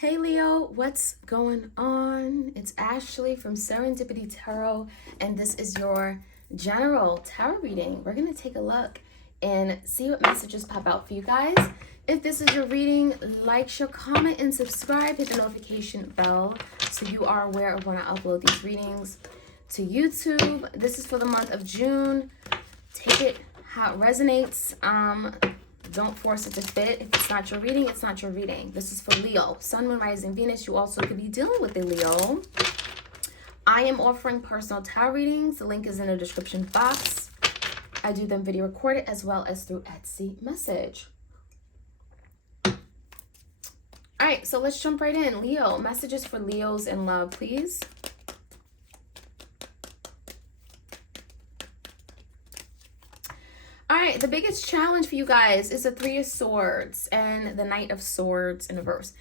Hey Leo, what's going on? It's Ashley from Serendipity Tarot, and this is your general tarot reading. We're going to take a look and see what messages pop out for you guys. If this is your reading, like, share, comment, and subscribe. Hit the notification bell so you are aware of when I upload these readings to YouTube. This is for the month of June. Take it how it resonates. Don't force it to fit. If it's not your reading, it's not your reading. This is for Leo. Sun, Moon, Rising, Venus. You also could be dealing with a Leo. I am offering personal tarot readings. The link is in the description box. I do them video recorded as well as through Etsy message. All right, so let's jump right in. Leo, messages for Leos in love, please. All right, the biggest challenge for you guys is the Three of Swords and the Knight of Swords in reverse.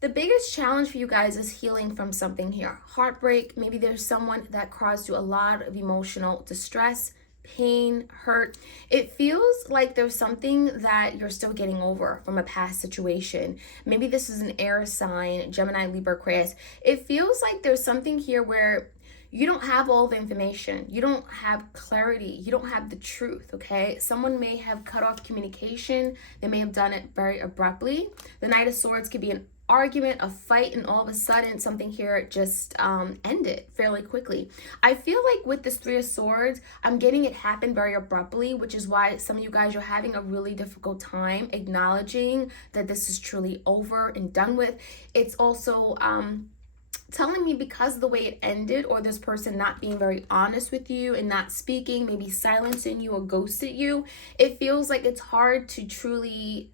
The biggest challenge for you guys is healing from something here. Heartbreak, maybe there's someone that caused you a lot of emotional distress, pain, hurt. It feels like there's something that you're still getting over from a past situation. Maybe this is an air sign, Gemini, Libra, Aquarius. It feels like there's something here where you don't have all the information. You don't have clarity. You don't have the truth, okay? Someone may have cut off communication. They may have done it very abruptly. The Knight of Swords could be an argument, a fight, and all of a sudden something here just ended fairly quickly. I feel like with this Three of Swords, I'm getting it happen very abruptly, which is why some of you guys are having a really difficult time acknowledging that this is truly over and done with. It's also telling me because of the way it ended, or this person not being very honest with you and not speaking, maybe silencing you or ghosted you, it feels like it's hard to truly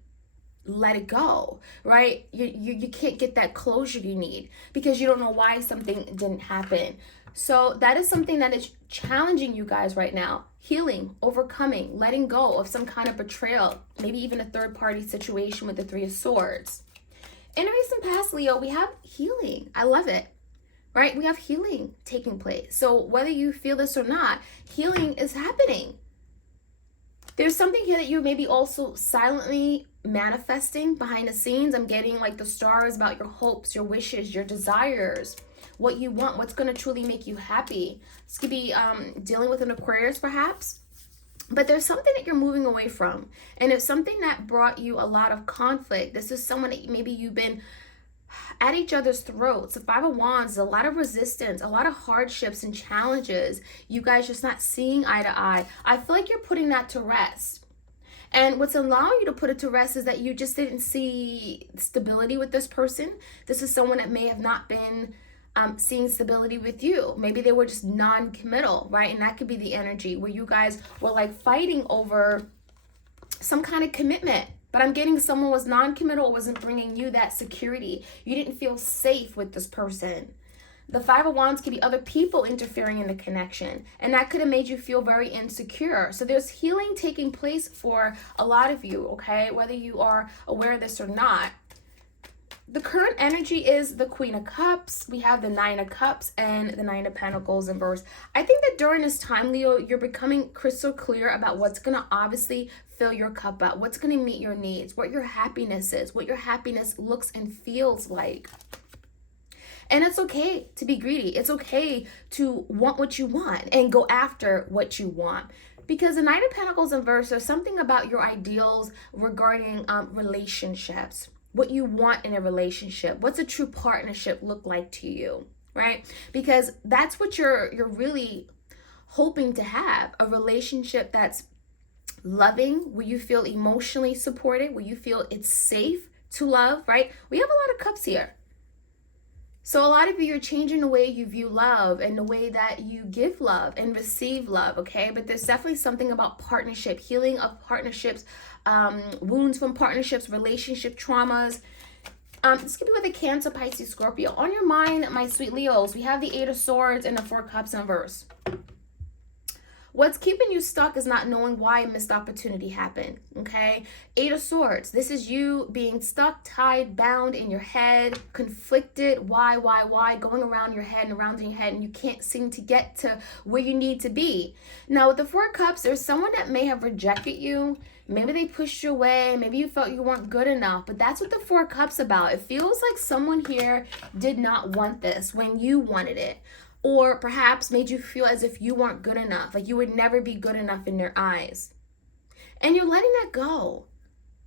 let it go, right? You can't get that closure you need because you don't know why something didn't happen. So that is something that is challenging you guys right now. Healing, overcoming, letting go of some kind of betrayal, maybe even a third party situation with the Three of Swords. In a recent past, Leo, we have healing. I love it, right? We have healing taking place. So whether you feel this or not, healing is happening. There's something here that you may be also silently manifesting behind the scenes. I'm getting like the stars about your hopes, your wishes, your desires, what you want, what's going to truly make you happy. This could be dealing with an Aquarius perhaps. But there's something that you're moving away from. And it's something that brought you a lot of conflict. This is someone that maybe you've been at each other's throats. The Five of Wands, a lot of resistance, a lot of hardships and challenges. You guys just not seeing eye to eye. I feel like you're putting that to rest. And what's allowing you to put it to rest is that you just didn't see stability with this person. This is someone that may have not been seeing stability with you. Maybe they were just non-committal, right? And that could be the energy where you guys were like fighting over some kind of commitment. But I'm getting someone was non-committal, wasn't bringing you that security. You didn't feel safe with this person. The Five of Wands could be other people interfering in the connection. And that could have made you feel very insecure. So there's healing taking place for a lot of you, okay? Whether you are aware of this or not. The current energy is the Queen of Cups. We have the Nine of Cups and the Nine of Pentacles in reverse. I think that during this time, Leo, you're becoming crystal clear about what's going to obviously fill your cup up, what's going to meet your needs, what your happiness is, what your happiness looks and feels like. And it's okay to be greedy. It's okay to want what you want and go after what you want. Because the Knight of Pentacles in reverse, there's something about your ideals regarding relationships. What you want in a relationship. What's a true partnership look like to you, right? Because that's what you're really hoping to have, a relationship that's loving, where you feel emotionally supported, where you feel it's safe to love, right? We have a lot of cups here. So a lot of you are changing the way you view love and the way that you give love and receive love, okay? But there's definitely something about partnership, healing of partnerships, wounds from partnerships, relationship traumas. This could be with a Cancer, Pisces, Scorpio. On your mind, my sweet Leos, we have the Eight of Swords and the Four Cups in reverse. What's keeping you stuck is not knowing why a missed opportunity happened, okay? Eight of Swords. This is you being stuck, tied, bound in your head, conflicted. Why, going around your head and around in your head, and you can't seem to get to where you need to be. Now, with the Four of Cups, there's someone that may have rejected you. Maybe they pushed you away. Maybe you felt you weren't good enough. But that's what the Four of Cups about. It feels like someone here did not want this when you wanted it. Or perhaps made you feel as if you weren't good enough, like you would never be good enough in their eyes. And you're letting that go.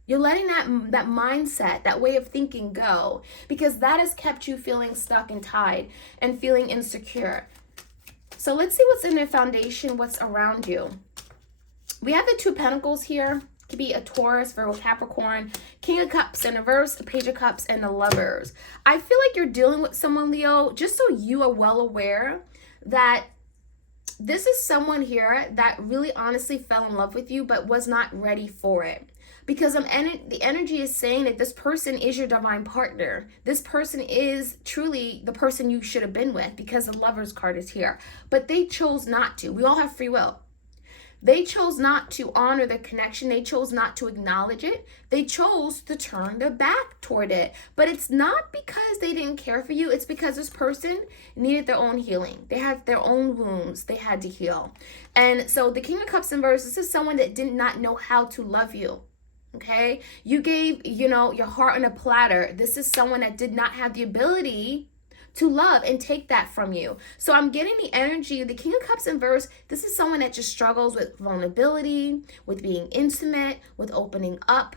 You're letting that mindset, that way of thinking go, because that has kept you feeling stuck and tied and feeling insecure. So let's see what's in their foundation, what's around you. We have the Two of Pentacles here. Could be a Taurus, Virgo, Capricorn, King of Cups in reverse, the Page of Cups, and the Lovers. I feel like you're dealing with someone, Leo, just so you are well aware that this is someone here that really honestly fell in love with you but was not ready for it. Because the energy is saying that this person is your divine partner. This person is truly the person you should have been with, because the Lovers card is here. But they chose not to. We all have free will. They chose not to honor the connection. They chose not to acknowledge it. They chose to turn their back toward it. But it's not because they didn't care for you. It's because this person needed their own healing. They had their own wounds they had to heal. And so the King of Cups in reverse, this is someone that did not know how to love you. Okay? You gave, your heart on a platter. This is someone that did not have the ability to love and take that from you. So I'm getting the energy of the King of Cups in reverse. This is someone that just struggles with vulnerability, with being intimate, with opening up.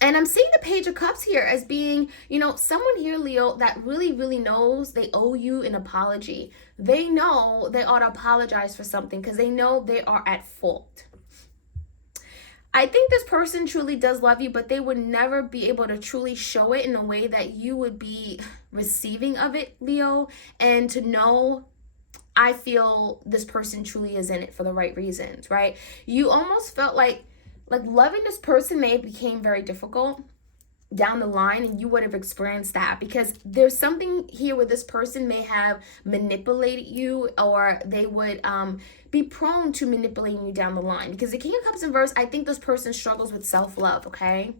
And I'm seeing the Page of Cups here as being, someone here, Leo, that really, really knows they owe you an apology. They know they ought to apologize for something because they know they are at fault. I think this person truly does love you, but they would never be able to truly show it in a way that you would be receiving of it, Leo. And to know, I feel this person truly is in it for the right reasons, right? You almost felt like loving this person may have became very difficult down the line, and you would have experienced that because there's something here where this person may have manipulated you, or they would be prone to manipulating you down the line. Because the King of Cups in reverse, I think this person struggles with self-love, okay?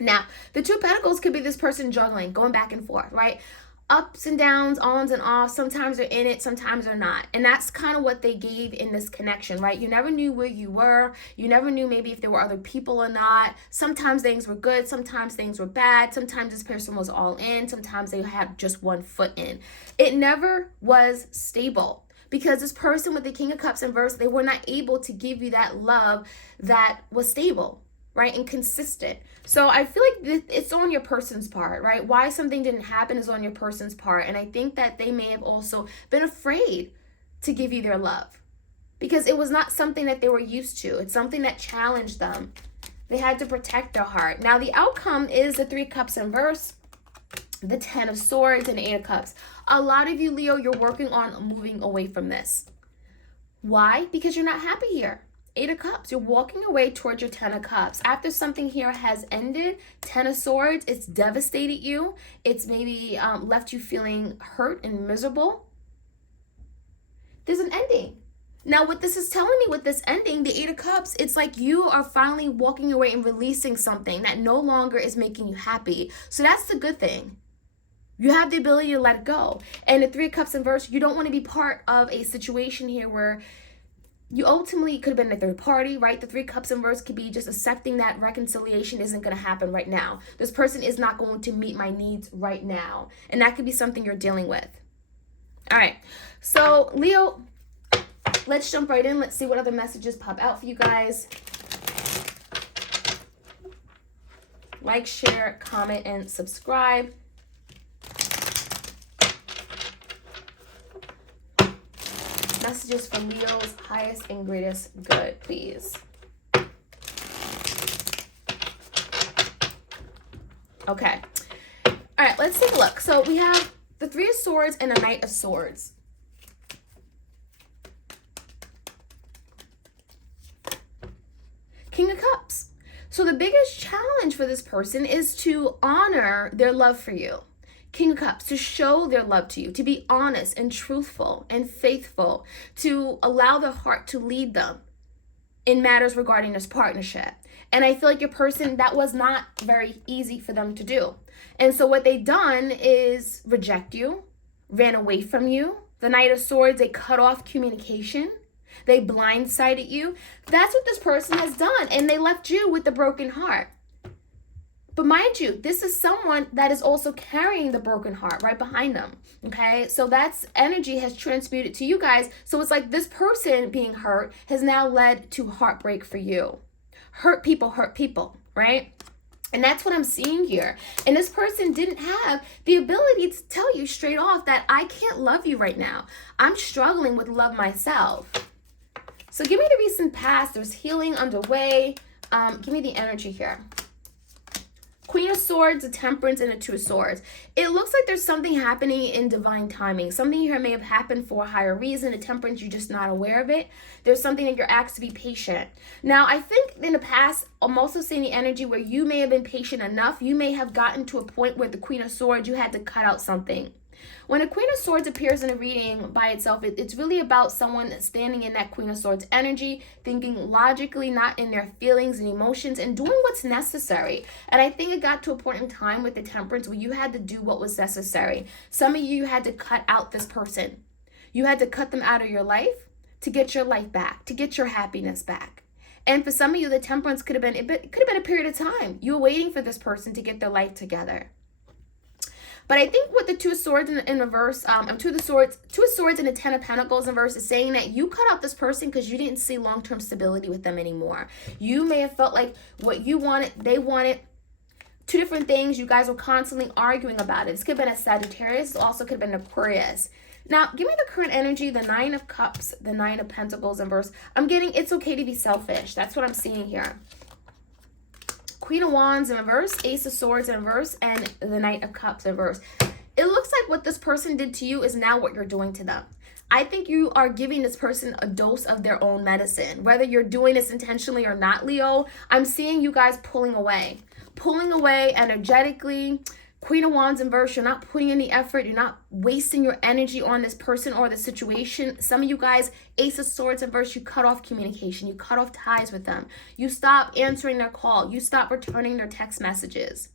Now, the Two of Pentacles could be this person juggling, going back and forth, right? Ups and downs, ons and offs. Sometimes they're in it, sometimes they're not. And that's kind of what they gave in this connection, right? You never knew where you were. You never knew maybe if there were other people or not. Sometimes things were good. Sometimes things were bad. Sometimes this person was all in. Sometimes they had just one foot in. It never was stable. Because this person with the King of Cups in reverse, they were not able to give you that love that was stable, right? And consistent. So I feel like it's on your person's part, right? Why something didn't happen is on your person's part. And I think that they may have also been afraid to give you their love because it was not something that they were used to. It's something that challenged them. They had to protect their heart. Now the outcome is the Three of Cups in reverse, the Ten of Swords, and Eight of Cups. A lot of you, Leo, you're working on moving away from this. Why? Because you're not happy here. Eight of Cups, you're walking away towards your Ten of Cups. After something here has ended, Ten of Swords, it's devastated you. It's maybe left you feeling hurt and miserable. There's an ending. Now, what this is telling me with this ending, the Eight of Cups, it's like you are finally walking away and releasing something that no longer is making you happy. So that's the good thing. You have the ability to let it go. And the Three of Cups in reverse, you don't want to be part of a situation here where you ultimately could have been a third party, right? The Three Cups in reverse could be just accepting that reconciliation isn't going to happen right now. This person is not going to meet my needs right now. And that could be something you're dealing with. All right. So, Leo, let's jump right in. Let's see what other messages pop out for you guys. Like, share, comment, and subscribe. Messages for Leo's highest and greatest good, please. Okay. All right, let's take a look. So we have the Three of Swords and a Knight of Swords. King of Cups. So the biggest challenge for this person is to honor their love for you. King of Cups, to show their love to you, to be honest and truthful and faithful, to allow their heart to lead them in matters regarding this partnership. And I feel like your person, that was not very easy for them to do. And so what they done is reject you, ran away from you. The Knight of Swords, they cut off communication. They blindsided you. That's what this person has done. And they left you with the broken heart. But mind you, this is someone that is also carrying the broken heart right behind them, okay? So that's energy has transmuted to you guys. So it's like this person being hurt has now led to heartbreak for you. Hurt people, right? And that's what I'm seeing here. And this person didn't have the ability to tell you straight off that I can't love you right now. I'm struggling with love myself. So give me the recent past. There's healing underway. Give me the energy here. Queen of Swords, the Temperance, and the Two of Swords. It looks like there's something happening in divine timing. Something here may have happened for a higher reason. The Temperance, you're just not aware of it. There's something that you're asked to be patient. Now, I think in the past, I'm also seeing the energy where you may have been patient enough. You may have gotten to a point where the Queen of Swords, you had to cut out something. When a Queen of Swords appears in a reading by itself, it's really about someone standing in that Queen of Swords energy, thinking logically, not in their feelings and emotions, and doing what's necessary. And I think it got to a point in time with the Temperance where you had to do what was necessary. Some of you had to cut out this person. You had to cut them out of your life to get your life back, to get your happiness back. And for some of you, the Temperance could have been a period of time. You were waiting for this person to get their life together. But I think with the Two of Swords in reverse, Two of Swords and the Ten of Pentacles in reverse is saying that you cut out this person because you didn't see long-term stability with them anymore. You may have felt like what you wanted, they wanted. Two different things. You guys were constantly arguing about it. This could have been a Sagittarius. It also could have been an Aquarius. Now, give me the current energy, the Nine of Cups, the Nine of Pentacles in reverse. I'm getting it's okay to be selfish. That's what I'm seeing here. Queen of Wands in reverse, Ace of Swords in reverse, and the Knight of Cups in reverse. It looks like what this person did to you is now what you're doing to them. I think you are giving this person a dose of their own medicine. Whether you're doing this intentionally or not, Leo, I'm seeing you guys pulling away energetically. Queen of Wands in reverse, you're not putting any effort. You're not wasting your energy on this person or the situation. Some of you guys, Ace of Swords in reverse, you cut off communication. You cut off ties with them. You stop answering their call. You stop returning their text messages.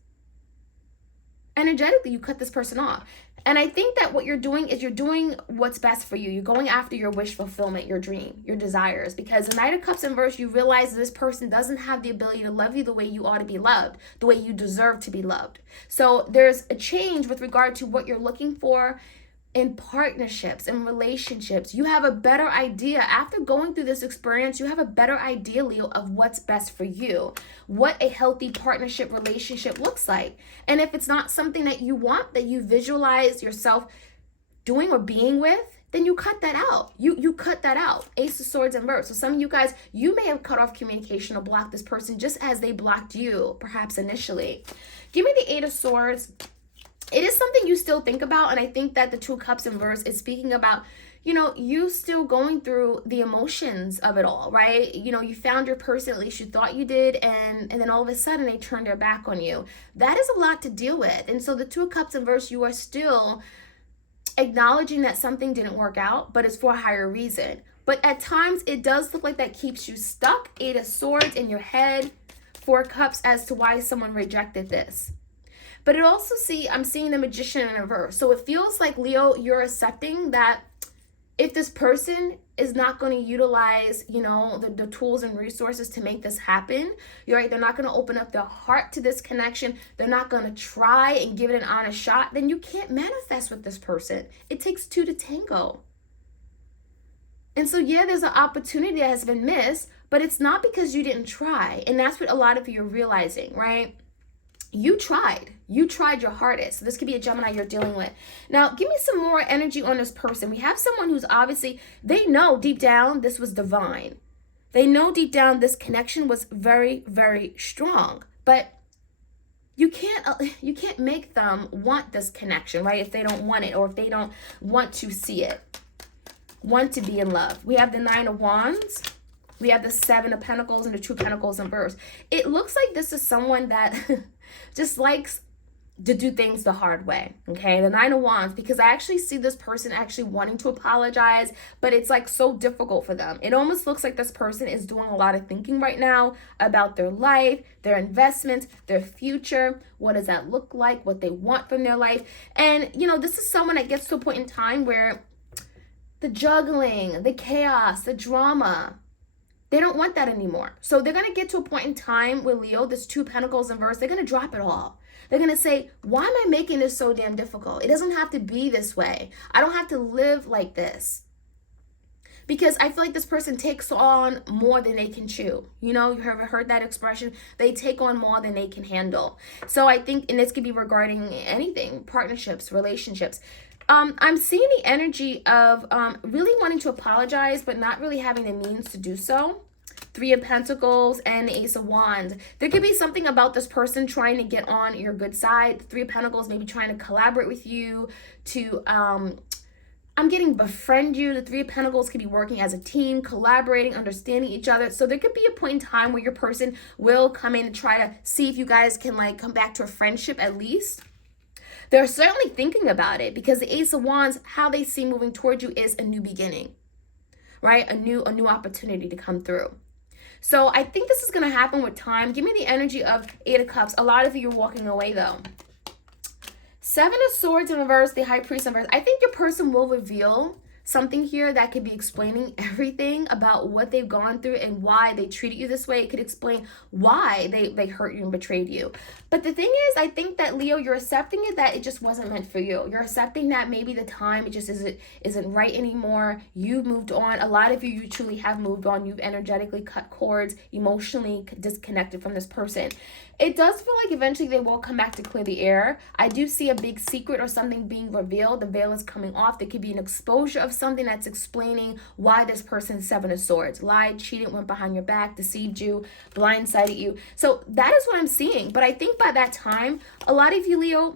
Energetically, you cut this person off. And I think that what you're doing is you're doing what's best for you. You're going after your wish fulfillment, your dream, your desires. Because the Knight of Cups in reverse, you realize this person doesn't have the ability to love you the way you ought to be loved, the way you deserve to be loved. So there's a change with regard to what you're looking for in partnerships and relationships. You have a better idea. After going through this experience, you have a better idea, Leo, of what's best for you, what a healthy partnership relationship looks like. And if it's not something that you want, that you visualize yourself doing or being with, then you cut that out. You cut that out. Ace of Swords in reverse. So some of you guys, you may have cut off communication or blocked this person just as they blocked you, perhaps initially. Give me the Eight of Swords. It is something you still think about, and I think that the Two of Cups in reverse is speaking about, you still going through the emotions of it all, right? You found your person, at least you thought you did, and then all of a sudden they turned their back on you. That is a lot to deal with. And so the Two of Cups in reverse, you are still acknowledging that something didn't work out, but it's for a higher reason. But at times, it does look like that keeps you stuck. Eight of Swords in your head, Four of Cups as to why someone rejected this. But it also I'm seeing the Magician in reverse. So it feels like, Leo, you're accepting that if this person is not going to utilize, the tools and resources to make this happen, you're right, they're not going to open up their heart to this connection, they're not going to try and give it an honest shot, then you can't manifest with this person. It takes two to tango. And so, yeah, there's an opportunity that has been missed, but it's not because you didn't try. And that's what a lot of you are realizing, right? You tried your hardest. So this could be a Gemini you're dealing with. Now, give me some more energy on this person. We have someone who's obviously, they know deep down this was divine. They know deep down this connection was very, very strong. But you can't make them want this connection, right? If they don't want it, or if they don't want to see it, want to be in love. We have the Nine of Wands. We have the Seven of Pentacles and the Two of Pentacles in reverse. It looks like this is someone that just likes to do things the hard way. Okay, the Nine of Wands, because I actually see this person actually wanting to apologize, but it's like so difficult for them. It almost looks like this person is doing a lot of thinking right now about their life, their investments, their future. What does that look like? What they want from their life. And this is someone that gets to a point in time where the juggling, the chaos, the drama, they don't want that anymore. So they're going to get to a point in time with Leo, this Two Pentacles in reverse, they're going to drop it all. They're going to say, why am I making this so damn difficult? It doesn't have to be this way. I don't have to live like this. Because I feel like this person takes on more than they can chew. You ever heard that expression? They take on more than they can handle. So I think, and this could be regarding anything, partnerships, relationships. I'm seeing the energy of really wanting to apologize, but not really having the means to do so. Three of Pentacles and the Ace of Wands. There could be something about this person trying to get on your good side. Three of Pentacles maybe trying to collaborate with you to, I'm getting befriend you. The Three of Pentacles could be working as a team, collaborating, understanding each other. So there could be a point in time where your person will come in and try to see if you guys can like come back to a friendship at least. They're certainly thinking about it because the Ace of Wands, how they see moving towards you is a new beginning, right? A new opportunity to come through. So I think this is going to happen with time. Give me the energy of Eight of Cups. A lot of you are walking away though. Seven of Swords in reverse, the High Priest in reverse. I think your person will reveal something here that could be explaining everything about what they've gone through and why they treated you this way. It could explain why they hurt you and betrayed you. But the thing is, I think that Leo, you're accepting it that it just wasn't meant for you. You're accepting that maybe the time it just isn't right anymore. You've moved on. A lot of you truly have moved on. You've energetically cut cords, emotionally disconnected from this person. It does feel like eventually they will come back to clear the air. I do see a big secret or something being revealed. The veil is coming off. There could be an exposure of something that's explaining why this person, Seven of Swords, lied, cheated, went behind your back, deceived you, blindsided you. So that is what I'm seeing. But I think by that time, a lot of you, Leo,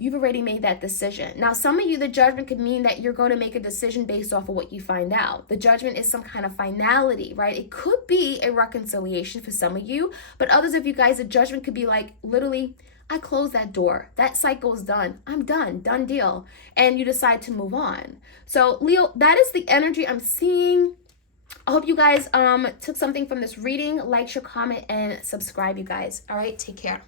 you've already made that decision. Now, some of you, the judgment could mean that you're going to make a decision based off of what you find out. The judgment is some kind of finality, right? It could be a reconciliation for some of you, but others of you guys, the judgment could be like, literally, I close that door. That cycle is done. I'm done. Done deal. And you decide to move on. So, Leo, that is the energy I'm seeing. I hope you guys took something from this reading. Like, share, comment, and subscribe, you guys. All right, take care.